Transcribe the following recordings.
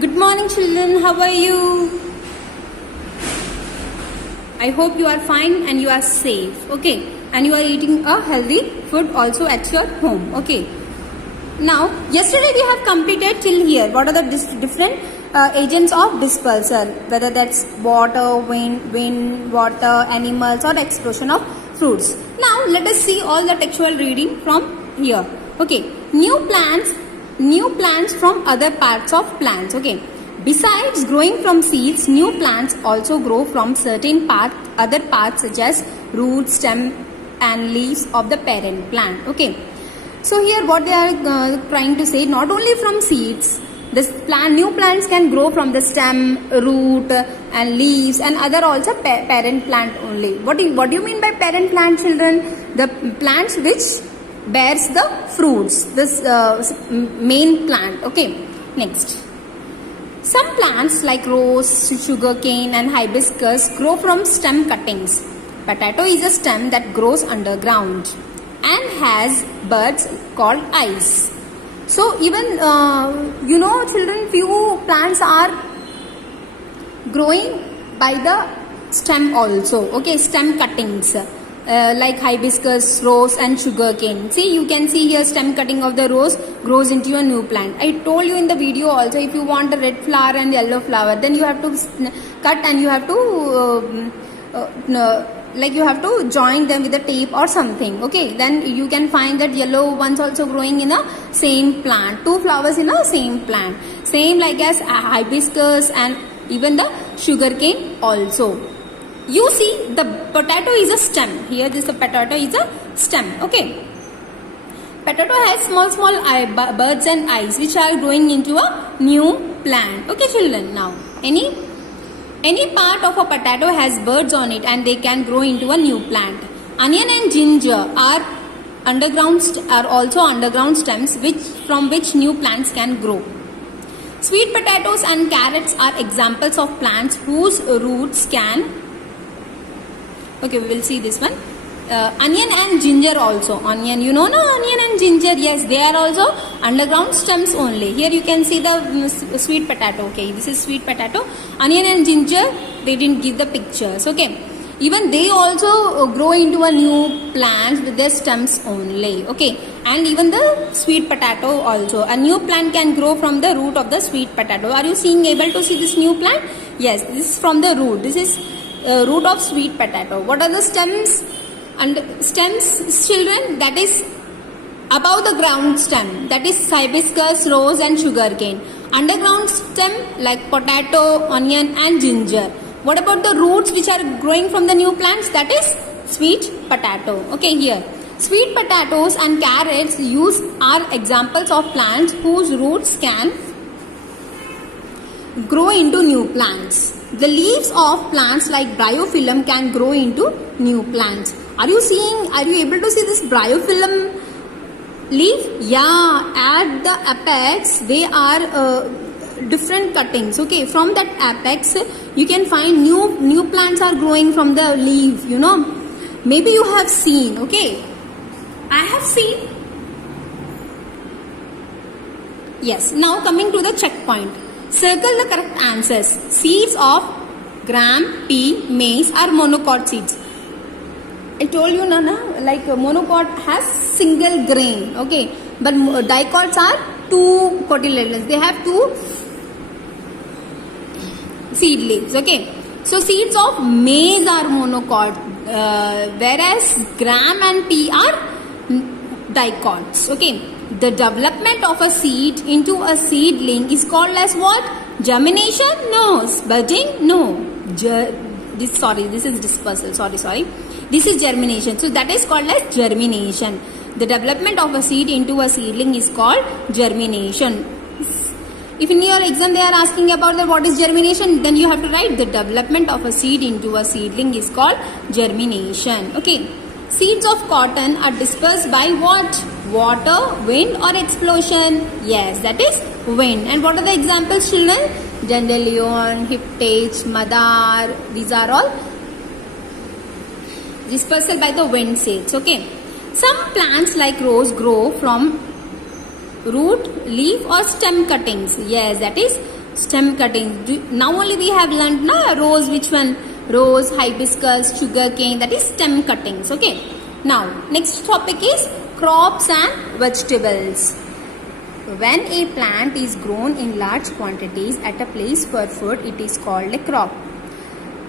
Good morning, children. How are you? I hope you are fine and you are safe. Okay. And you are eating a healthy food also at your home. Okay. Now, yesterday we have completed till here. What are the different agents of dispersal? Whether that's water, wind, water, animals, or explosion of fruits. Now, let us see all the textual reading from here. Okay. New plants from other parts of plants. Okay. Besides growing from seeds, new plants also grow from certain other parts such as roots, stem, and leaves of the parent plant. Okay. So here what they are trying to say, not only from seeds, new plants can grow from the stem, root, and leaves, and other also parent plant only. What do you mean by parent plant, children? The plants which bears the fruits, this main plant. Okay. Next. Some plants like rose, sugarcane, and hibiscus grow from stem cuttings. Potato is a stem that grows underground and has buds called eyes. So even children, few plants are growing by the stem also. Okay, stem cuttings like hibiscus, rose, and sugarcane. See, you can see here stem cutting of the rose grows into a new plant. I told you in the video also, if you want a red flower and yellow flower, then you have to cut and you have to you have to join them with a tape or something. Okay, then you can find that yellow ones also growing in a same plant, two flowers in a same plant, same like as hibiscus and even the sugarcane also. You see, the potato is a stem. Here this potato is a stem. Okay, potato has small buds and eyes which are growing into a new plant. Okay, children, now any part of a potato has buds on it and they can grow into a new plant. Onion and ginger are also underground stems from which new plants can grow. Sweet potatoes and carrots are examples of plants whose roots can... Okay, we will see this one. Onion and ginger also. Onion, onion and ginger, yes, they are also underground stems only. Here you can see the sweet potato. Okay, this is sweet potato. Onion and ginger, they didn't give the pictures. Okay, even they also grow into a new plant with their stems only. Okay, and even the sweet potato also. A new plant can grow from the root of the sweet potato. Are you able to see this new plant? Yes, this is from the root. This is root of sweet potato. What are the stems? And stems, children, that is above the ground stem, that is hibiscus, rose, and sugarcane. Underground stem like potato, onion, and ginger. What about the roots which are growing from the new plants? That is sweet potato. Okay, here sweet potatoes and carrots are examples of plants whose roots can grow into new plants. The leaves of plants like bryophyllum can grow into new plants. Are you able to see this bryophyllum leaf? Yeah, at the apex they are different cuttings. Okay, from that apex you can find new plants are growing from the leaf. Maybe you have seen. Okay, I have seen. Yes. Now coming to the checkpoint. Circle the correct answers. Seeds of gram, pea, maize are monocot seeds. I told you, Nana, like monocot has single grain, okay, but dicots are two cotyledons. They have two seed leaves, okay. So seeds of maize are monocot, whereas gram and pea are dicots, okay. The development of a seed into a seedling is called as what? Germination? No. Budding? No. This is dispersal. Sorry. This is germination. So that is called as germination. The development of a seed into a seedling is called germination. If in your exam they are asking about what is germination, then you have to write the development of a seed into a seedling is called germination. Okay. Seeds of cotton are dispersed by what? Water, wind, or explosion? Yes, that is wind. And what are the examples, children? Dandelion, hiptach, madar. These are all dispersal by the wind seeds. Okay. Some plants like rose grow from root, leaf, or stem cuttings. Yes, that is Stem cutting. Now only we have learnt na rose. Which one? Rose, hibiscus, sugarcane. That is stem cuttings. Okay. Now next topic is crops and vegetables. When a plant is grown in large quantities at a place for food, it is called a crop.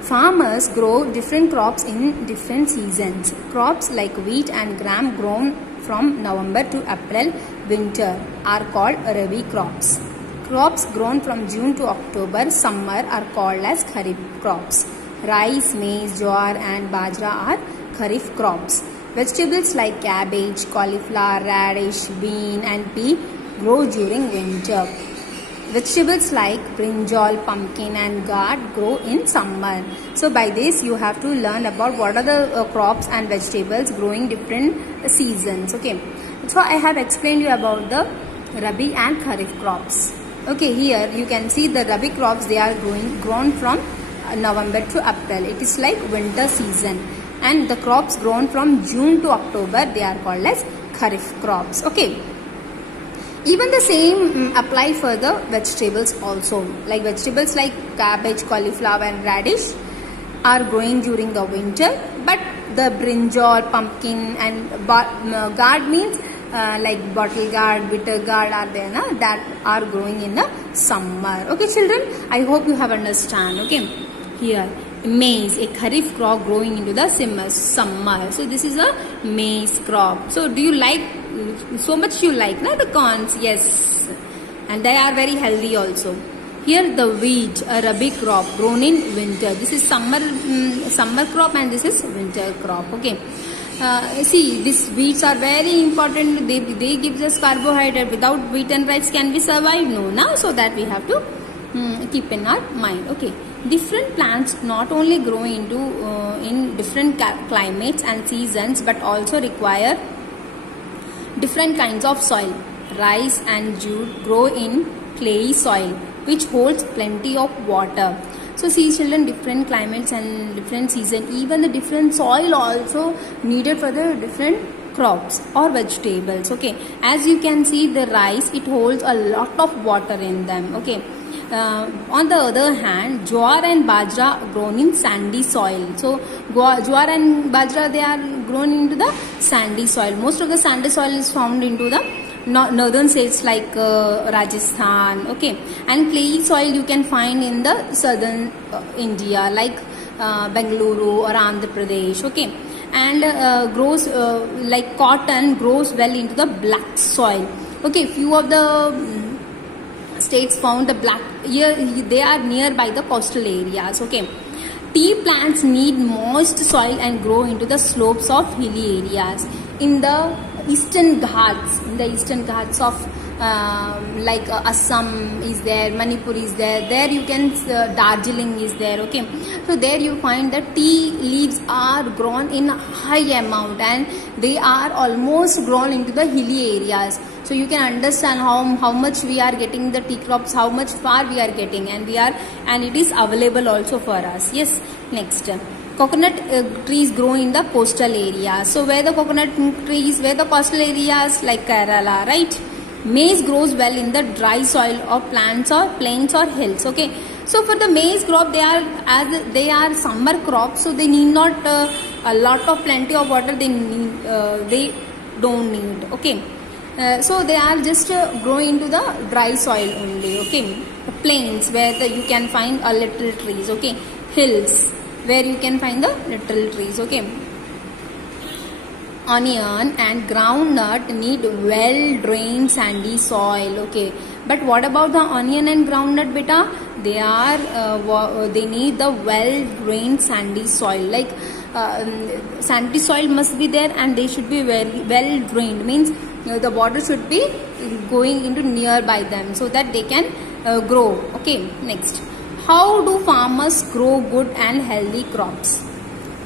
Farmers grow different crops in different seasons. Crops like wheat and gram grown from November to April winter are called Rabi crops. Crops grown from June to October summer are called as Kharif crops. Rice, maize, jowar and bajra are Kharif crops. Vegetables like cabbage, cauliflower, radish, bean and pea grow during winter. Vegetables like brinjal, pumpkin and gourd grow in summer. So by this you have to learn about what are the crops and vegetables growing different seasons. Okay. So I have explained you about the Rabi and Kharif crops. Okay, here you can see the Rabi crops, they are grown from November to April. It is like winter season. And the crops grown from June to October, they are called as Kharif crops. Okay. Even the same apply for the vegetables also. Like vegetables like cabbage, cauliflower and radish are growing during the winter. But the brinjal, pumpkin and gourd means like bottle gourd, bitter gourd are there na, that are growing in the summer. Okay children, I hope you have understand. Okay, here maize, a kharif crop growing into the summer. So this is a maize crop. So do you like, so much you like na the corns? Yes, and they are very healthy also. Here the wheat, a rabi crop grown in winter. This is summer crop and this is winter crop. Okay. See, these wheats are very important. They give us carbohydrate. Without wheat and rice, can we survive? No, now. So that we have to keep in our mind. Okay. Different plants not only grow into in different climates and seasons, but also require different kinds of soil. Rice and jute grow in clayey soil, which holds plenty of water. So see children, different climates and different season, even the different soil also needed for the different crops or vegetables. Okay, as you can see, the rice, it holds a lot of water in them. Okay, on the other hand, jowar and bajra grown in sandy soil. So jowar and bajra, they are grown into the sandy soil. Most of the sandy soil is found into the northern states like Rajasthan. Okay, and clayey soil you can find in the southern India like Bengaluru or Andhra Pradesh. Okay, and grows like cotton grows well into the black soil. Okay, few of the states found the black, here they are nearby the coastal areas. Okay, tea plants need moist soil and grow into the slopes of hilly areas. In the eastern ghats of like Assam is there, Manipur is there. There you can Darjeeling is there. Okay, so there you find that tea leaves are grown in high amount and they are almost grown into the hilly areas. So you can understand how much we are getting the tea crops, how much far we are getting, and it is available also for us. Yes, next. Coconut trees grow in the coastal areas. So where the coconut trees, where the coastal areas like Kerala, right? Maize grows well in the dry soil of plains or hills. Okay, so for the maize crop, they are summer crops, so they need not a lot of plenty of water. They don't need. Okay, so they are just growing into the dry soil only. Okay, plains where you can find a little trees. Okay, hills where you can find the little trees. Okay, onion and groundnut need well drained sandy soil. Okay, but what about the onion and groundnut beta? They need the well drained sandy soil. Like sandy soil must be there and they should be very well drained, means the water should be going into nearby them so that they can grow. Okay, next. How do farmers grow good and healthy crops?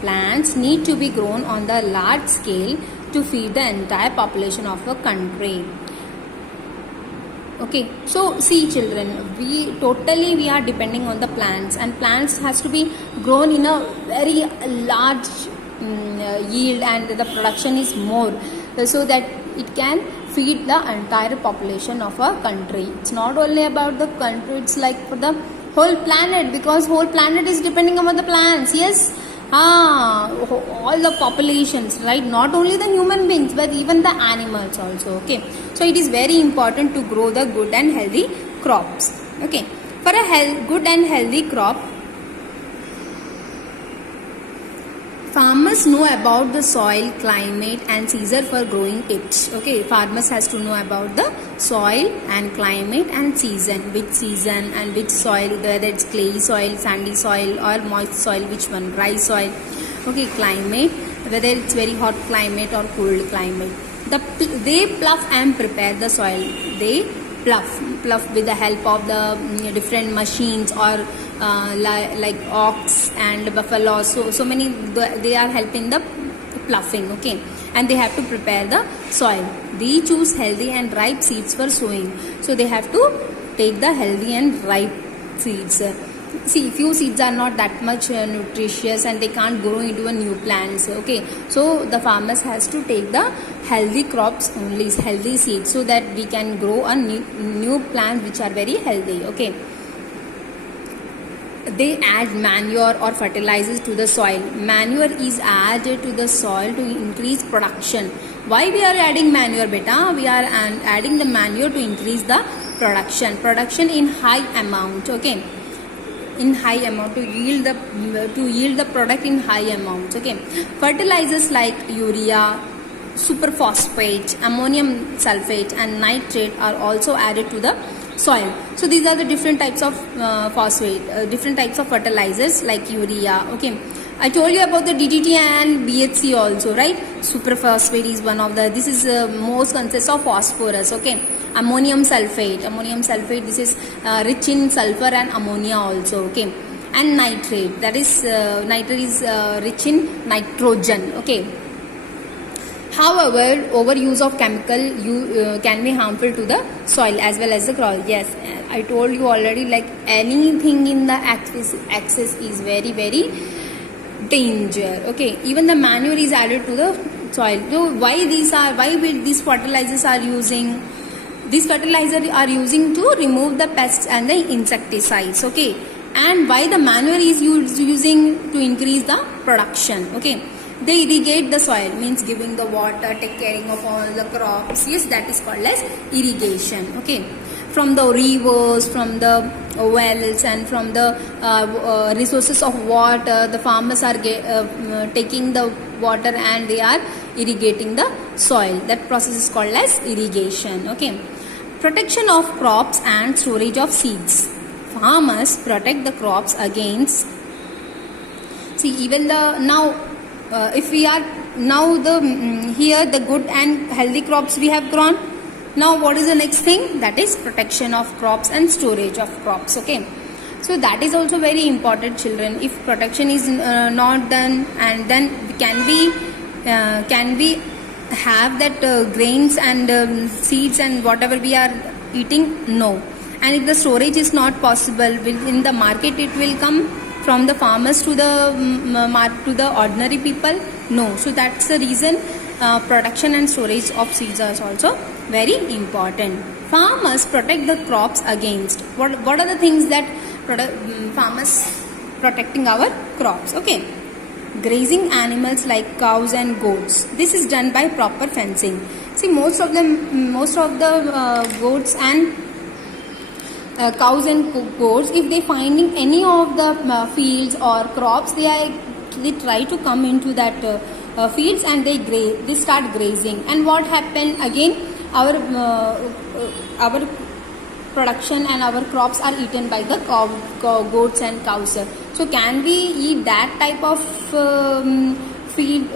Plants need to be grown on the large scale to feed the entire population of a country. Okay, so see children, we are depending on the plants, and plants has to be grown in a very large yield and the production is more, so that it can feed the entire population of a country. It's not only about the country, it's like for the whole planet, because whole planet is depending on the plants. Yes, all the populations, right? Not only the human beings but even the animals also. Okay, so it is very important to grow the good and healthy crops. Okay, for a good and healthy crop, farmers know about the soil, climate and season for growing it. Okay, farmers has to know about the soil and climate and season, which season and which soil, whether it's clay soil, sandy soil or moist soil, which one, dry soil. Okay, climate, whether it's very hot climate or cold climate. They plough and prepare the soil. They plough with the help of the different machines or like ox and buffalo. So many, they are helping the ploughing. Okay, and they have to prepare the soil. They choose healthy and ripe seeds for sowing. So they have to take the healthy and ripe seeds. See, few seeds are not that much nutritious and they can't grow into a new plants. Okay, so the farmers has to take the healthy crops only, healthy seeds, so that we can grow a new plants which are very healthy. Okay, they add manure or fertilizers to the soil. Manure is added to the soil to increase production. Why we are adding manure, beta? We are adding the manure to increase the production in high amount. Okay, in high amount, to yield the product in high amounts. Okay, fertilizers like urea, superphosphate, ammonium sulfate and nitrate are also added to the soil. So these are the different types of different types of fertilizers like urea. Okay, I told you about the DDT and BHC also, right? Superphosphate is one of the, this is most consists of phosphorus. Okay, ammonium sulfate, this is rich in sulfur and ammonia also. Okay, and nitrate, that is nitrate is rich in nitrogen. Okay, however, overuse of chemical can be harmful to the soil as well as the crop. Yes, I told you already, like anything in the excess is very danger. Okay, even the manure is added to the soil. So why these fertilizers are using? These fertilizers are using to remove the pests and the insecticides. Okay, and why the manure is using to increase the production. Okay, they irrigate the soil, means giving the water, take caring of all the crops. Yes, that is called as irrigation. Okay, from the rivers, from the wells and from the resources of water, the farmers are taking the water and they are irrigating the soil. That process is called as irrigation. Okay, protection of crops and storage of seeds. Farmers protect the crops against, see, even the now if we are now the here the good and healthy crops we have grown. Now what is the next thing? That is protection of crops and storage of crops. Okay, so that is also very important, children. If protection is not done, and then can we have that grains and seeds and whatever we are eating? No. And if the storage is not possible, in the market it will come from the farmers to the ordinary people? No. So that's the reason production and storage of seeds are also very important. Farmers protect the crops against, what are the things that farmers protecting our crops? Okay, grazing animals like cows and goats. This is done by proper fencing. See, most of the goats and cows and goats, if they finding any of the fields or crops, they try to come into that fields and they start grazing. And what happened again? Our production and our crops are eaten by the goats and cows. So can we eat that type of field,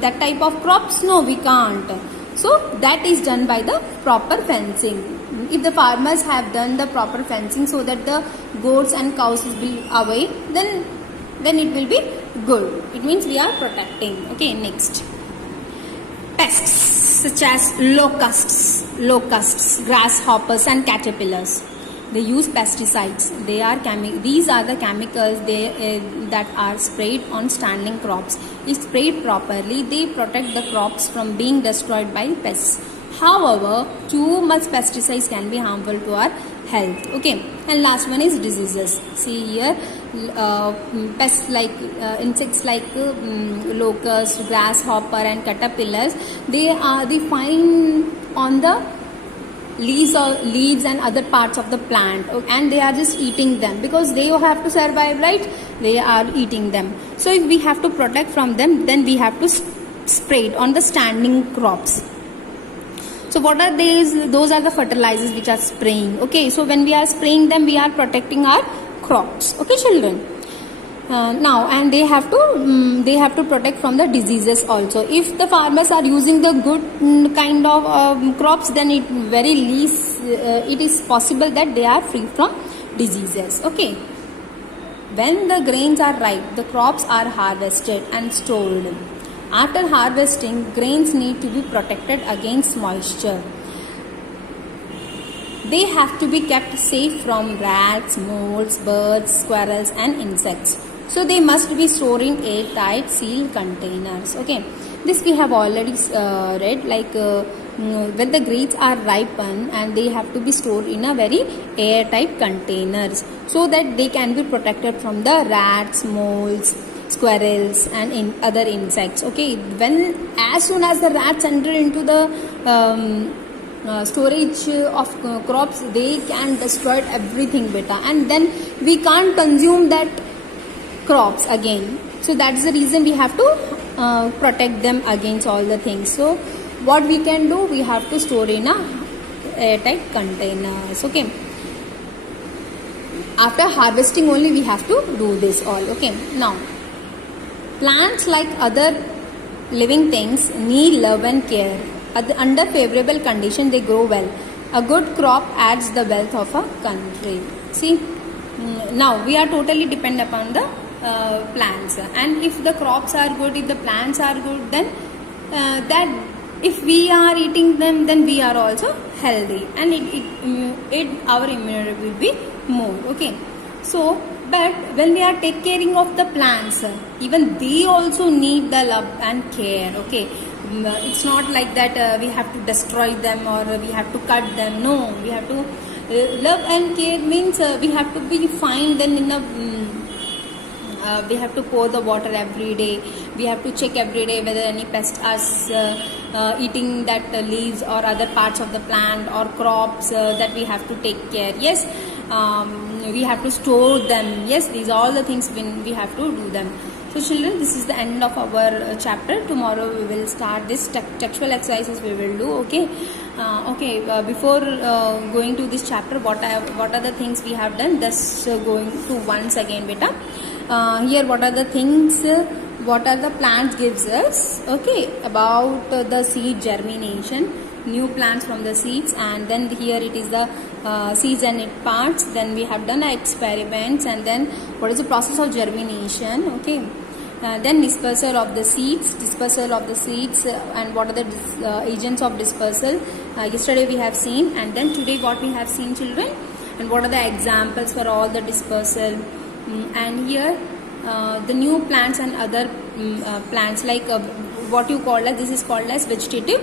that type of crops? No, we can't. So that is done by the proper fencing. If the farmers have done the proper fencing so that the goats and cows will be away, then it will be good. It means we are protecting. Okay, next. Pests such as locusts, grasshoppers and caterpillars. they use pesticides. These are the chemicals that are sprayed on standing crops. If sprayed properly, they protect the crops from being destroyed by pests. However, too much pesticides can be harmful to our health. Okay, and last one is diseases. See here, pests like insects like locusts, grasshopper, and caterpillars. They find on the leaves and other parts of the plant, and they are just eating them because they have to survive, right? They are eating them. So if we have to protect from them, then we have to spray it on the standing crops. So what are these? Those are the fertilizers which are spraying. Okay, so when we are spraying them, we are protecting our crops. Okay, children. Now, and they have to protect from the diseases also. If the farmers are using the good kind of crops, then it very least it is possible that they are free from diseases. Okay. When the grains are ripe, the crops are harvested and stored. After harvesting, grains need to be protected against moisture. They have to be kept safe from rats, moles, birds, squirrels, and insects. So they must be stored in airtight sealed containers. Okay, this we have already read. Like when the grapes are ripened, and they have to be stored in a very airtight containers so that they can be protected from the rats, moles, squirrels, and other insects. Okay, as soon as the rats enter into the storage of crops, they can destroy everything beta, and then we can't consume that crops again. So that's the reason we have to protect them against all the things. So what we can do, we have to store in a airtight containers. Okay, after harvesting only we have to do this all. Okay, now plants like other living things need love and care. Under favorable condition, they grow well. A good crop adds the wealth of a country. See, now we are totally dependent upon the plants, and if the crops are good, if the plants are good, then that if we are eating them, then we are also healthy, and our immunity will be more. Okay, so but when we are taking caring of the plants, even they also need the love and care. Okay, it's not like that we have to destroy them or we have to cut them. No, we have to love and care means we have to be fine. Then we have to pour the water every day. We have to check every day whether any pests are eating that leaves or other parts of the plant or crops that we have to take care. Yes, we have to store them. Yes, these are all the things when we have to do them. So children, this is the end of our chapter. Tomorrow we will start this textual exercises we will do. Okay. Before going to this chapter, what are the things we have done? Just going to once again, beta. Here what are the things, what are the plants gives us. Okay, about the seed germination, new plants from the seeds, and then here it is the seeds and its parts. Then we have done experiments, and then what is the process of germination. Okay, then dispersal of the seeds, and what are the agents of dispersal. Yesterday we have seen, and then today what we have seen, children, and what are the examples for all the dispersal. And here the new plants and other plants, like what you call as, this is called as vegetative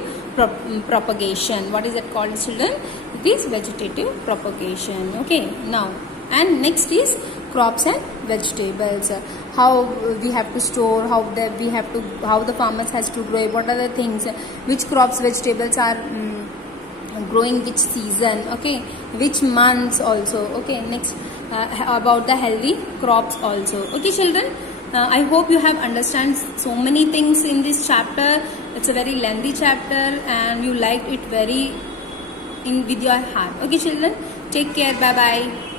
propagation. What is it called, children? It is vegetative propagation. Okay, now and next is crops and vegetables. How we have to store, how the farmers has to grow. What are the things? Which crops, vegetables are growing which season. Okay, which months also. Okay, next. About the healthy crops also. Okay, children, I hope you have understand so many things in this chapter. It's a very lengthy chapter and you liked it very with your heart. Okay, children, take care. Bye bye.